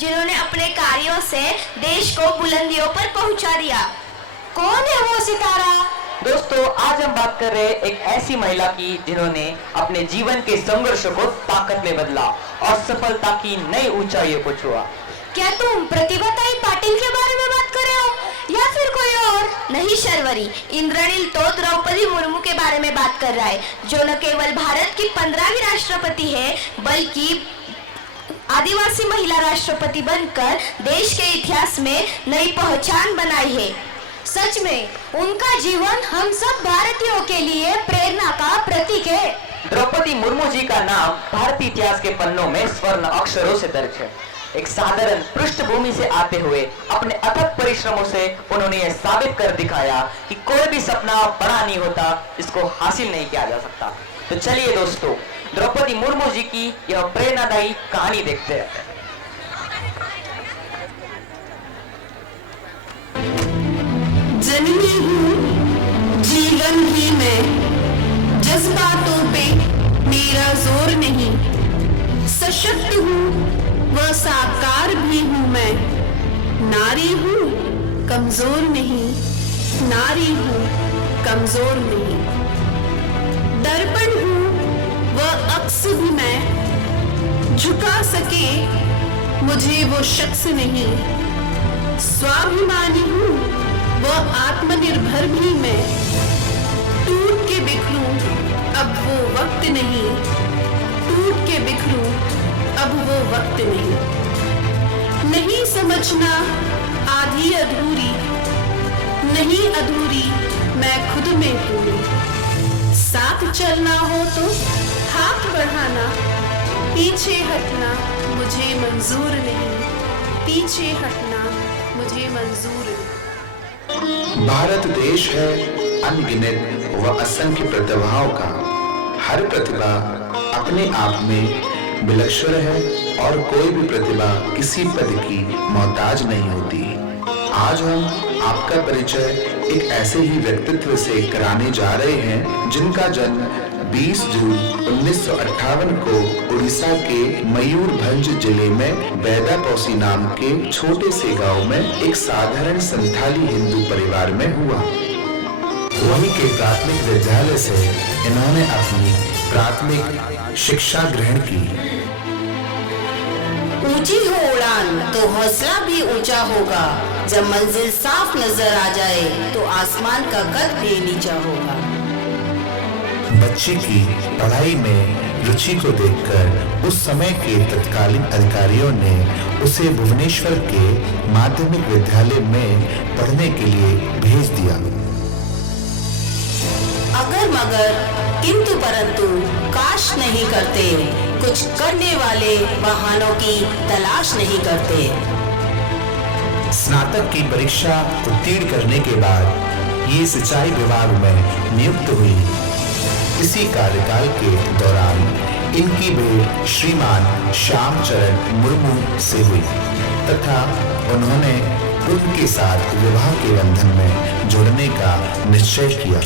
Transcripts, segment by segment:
जिन्होंने अपने कार्यों से देश को बुलंदियों पर पहुंचा दिया। कौन है वो सितारा? दोस्तों, आज हम बात कर रहे हैं एक ऐसी महिला की जिन्होंने अपने जीवन के संघर्ष को ताकत में बदला और सफलता की नई ऊंचाइयों को छुआ। क्या तुम प्रतिभाताई पाटिल के बारे में बात कर रहे हो या फिर कोई और? नहीं शर्वरी, इंद्रनील तो द्रौपदी मुर्मू के बारे में बात कर रहा है, जो न केवल भारत की 15वीं राष्ट्रपति है बल्कि आदिवासी महिला राष्ट्रपति बनकर देश के इतिहास में नई पहचान बनाई है। सच में उनका जीवन हम सब भारतीयों के लिए प्रेरणा का प्रतीक है। द्रौपदी मुर्मू जी का नाम भारतीय इतिहास के पन्नों में स्वर्ण अक्षरों से दर्ज है। एक साधारण पृष्ठभूमि से आते हुए अपने अथक परिश्रमों से उन्होंने यह साबित कर दिखाया कि कोई भी सपना बड़ा नहीं होता, इसको हासिल नहीं किया जा सकता। तो चलिए दोस्तों, द्रौपदी मुर्मू जी की यह प्रेरणादायी कहानी देखते हैं। जननी हूँ जीवन ही मैं, जज्बातों पे मेरा जोर नहीं, सशक्त हूँ व साकार भी हूँ मैं, नारी हूँ कमजोर नहीं, नारी हूँ कमजोर नहीं, दर्पण हूँ व अक्स भी मैं, झुका सके मुझे वो शख्स नहीं, स्वाभिमानी हूँ वो आत्मनिर्भर भी मैं, टूट के बिखरूं अब वो वक्त नहीं, टूट के बिखरूं अब वो वक्त नहीं, नहीं समझना आधी अधूरी, नहीं अधूरी मैं खुद में पूरी, साथ चलना हो तो हाथ बढ़ाना, पीछे हटना मुझे मंजूर नहीं, पीछे हटना मुझे मंजूर नहीं। भारत देश है अनगिनत व असंख्य प्रतिभाओं का। हर प्रतिभा अपने आप में विलक्षण है और कोई भी प्रतिभा किसी पद की मोहताज नहीं होती। आज हम आपका परिचय एक ऐसे ही व्यक्तित्व से कराने जा रहे हैं जिनका जन्म 20 जून 1958 को उड़ीसा के मयूरभंज जिले में बैदापौसी नाम के छोटे से गांव में एक साधारण संथाली हिंदू परिवार में हुआ। वहीं के प्राथमिक विद्यालय से इन्होंने अपनी प्राथमिक शिक्षा ग्रहण की। ऊंची हो उड़ान तो हौसला भी ऊंचा होगा, जब मंजिल साफ नजर आ जाए तो आसमान का कद भी नीचा होगा। बच्चे की पढ़ाई में रुचि को देखकर उस समय के तत्कालीन अधिकारियों ने उसे भुवनेश्वर के माध्यमिक विद्यालय में पढ़ने के लिए भेज दिया। अगर मगर किंतु परंतु काश नहीं करते, कुछ करने वाले बहानों की तलाश नहीं करते। स्नातक की परीक्षा उत्तीर्ण करने के बाद ये सिंचाई विभाग में नियुक्त हुई। इसी कार्यकाल के दौरान इनकी भेंट श्रीमान श्यामचरण मुर्मू से हुई तथा उन्होंने उनके साथ विवाह के बंधन में जुड़ने का निश्चय किया।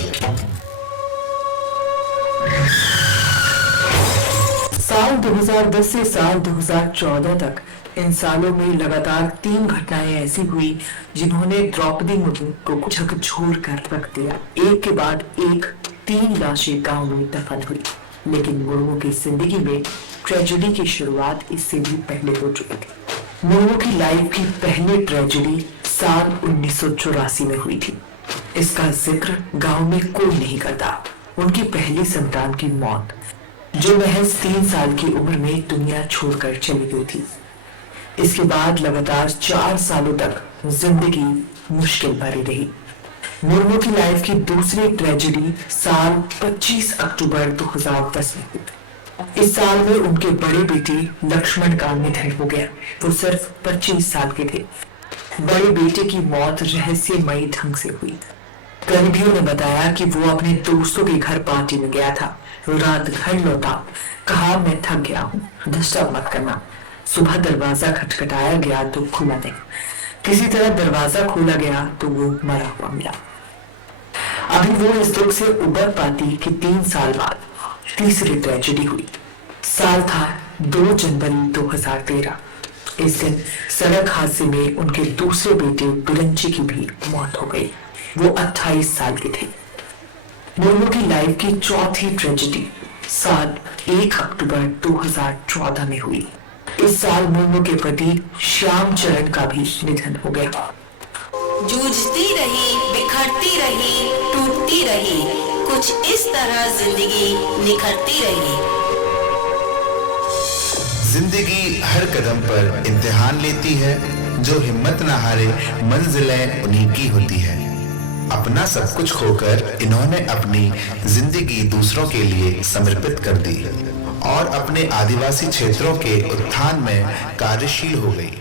साल 2010 से साल 2014 तक इन सालों में लगातार 3 घटनाएं ऐसी हुई जिन्होंने द्रौपदी मुर्मू को झकझोर कर रख दिया। एक के बाद एक 3 लाशें गांव में दफन हुई, लेकिन मुर्मू की जिंदगी में ट्रेजेडी की शुरुआत इससे भी पहले हो चुकी थी। मुर्मू की लाइफ की पहली ट्रेजेडी साल 1984 में हुई थी। इसका जिक्र गांव में कोई नहीं करता। उनकी पहली संतान की मौत, जो महज 3 साल की उम्र में दुनिया छोड़कर चली गई थी। इसके बाद लगातार 4 सालों तक जिंदगी मुश्किल भरी रही। मुर्मू की लाइफ की दूसरी ट्रेजेडी साल 25 अक्टूबर 2010 में हुई। इस साल में उनके बड़े बेटे लक्ष्मण का निधन हो गया। वो सिर्फ 25 साल के थे। बड़े बेटे की मौत रहस्यमयी ढंग से हुई। करीबियों ने बताया कि वो अपने दोस्तों के घर पार्टी में गया था। रात घर लौटा, कहा मैं थक गया हूँ, डिस्टर्ब मत करना। सुबह दरवाजा खटखटाया गया तो खुला नहीं। किसी तरह दरवाजा खोला गया तो वो मरा हुआ मिला। अभी वो इस दुख से उबर पाती कि 3 साल बाद तीसरी ट्रेजेडी हुई। साल था 2 जनवरी 2013। इस दिन सड़क हादसे में उनके दूसरे बेटे बिरंची की भी मौत हो गई। वो 28 साल के थे। मुर्मू की लाइफ की चौथी ट्रेजेडी साल 1 अक्टूबर 2014 में हुई। इस साल मुर्मू के पति श्याम चरण का भी निधन हो गया। जूझती रही, बिखरती रही, टूटती रही, कुछ इस तरह जिंदगी निखरती रही। जिंदगी हर कदम पर इम्तिहान लेती है, जो हिम्मत न हारे मंजिलें उन्हीं की होती है। अपना सब कुछ खोकर इन्होंने अपनी जिंदगी दूसरों के लिए समर्पित कर दी और अपने आदिवासी क्षेत्रों के उत्थान में कार्यशील हो गई।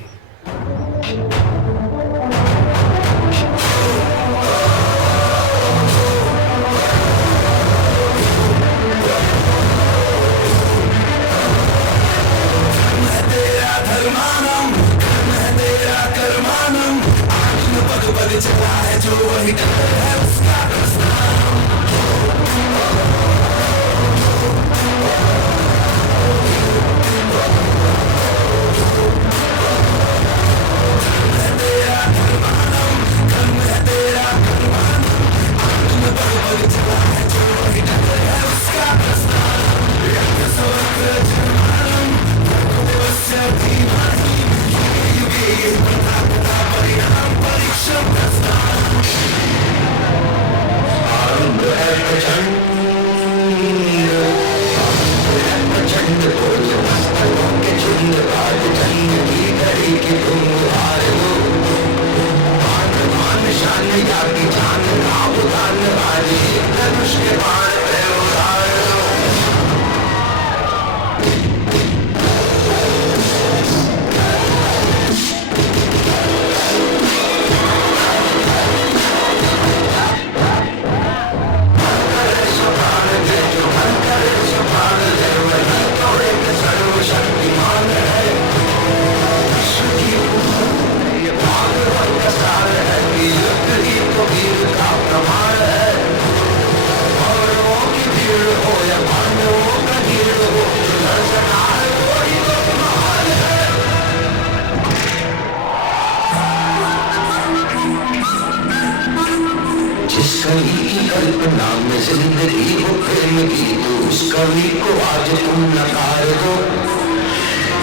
जिस कवि की कल्पना में जिंदगी हो प्रेम की, तो उस कवि को आज तुम नकार दो।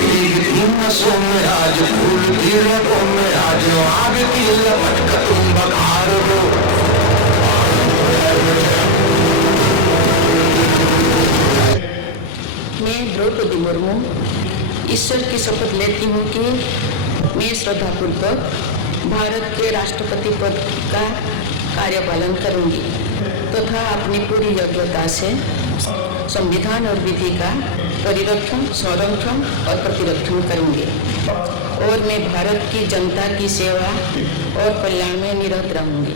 भीगती नसों में आज फूलती रगों में आज आग की लपट का तुम बखार दो। मैं द्रौपदी मुर्मू ईश्वर की शपथ लेती हूँ कि मैं श्रद्धापूर्वक भारत के राष्ट्रपति पद का कार्यपालन करूंगी तथा अपनी पूरी योग्यता से संविधान और विधि का परिरक्षण, संरक्षण और प्रतिरक्षण करूंगी और मैं भारत की जनता की सेवा और कल्याण में निरत रहूंगी।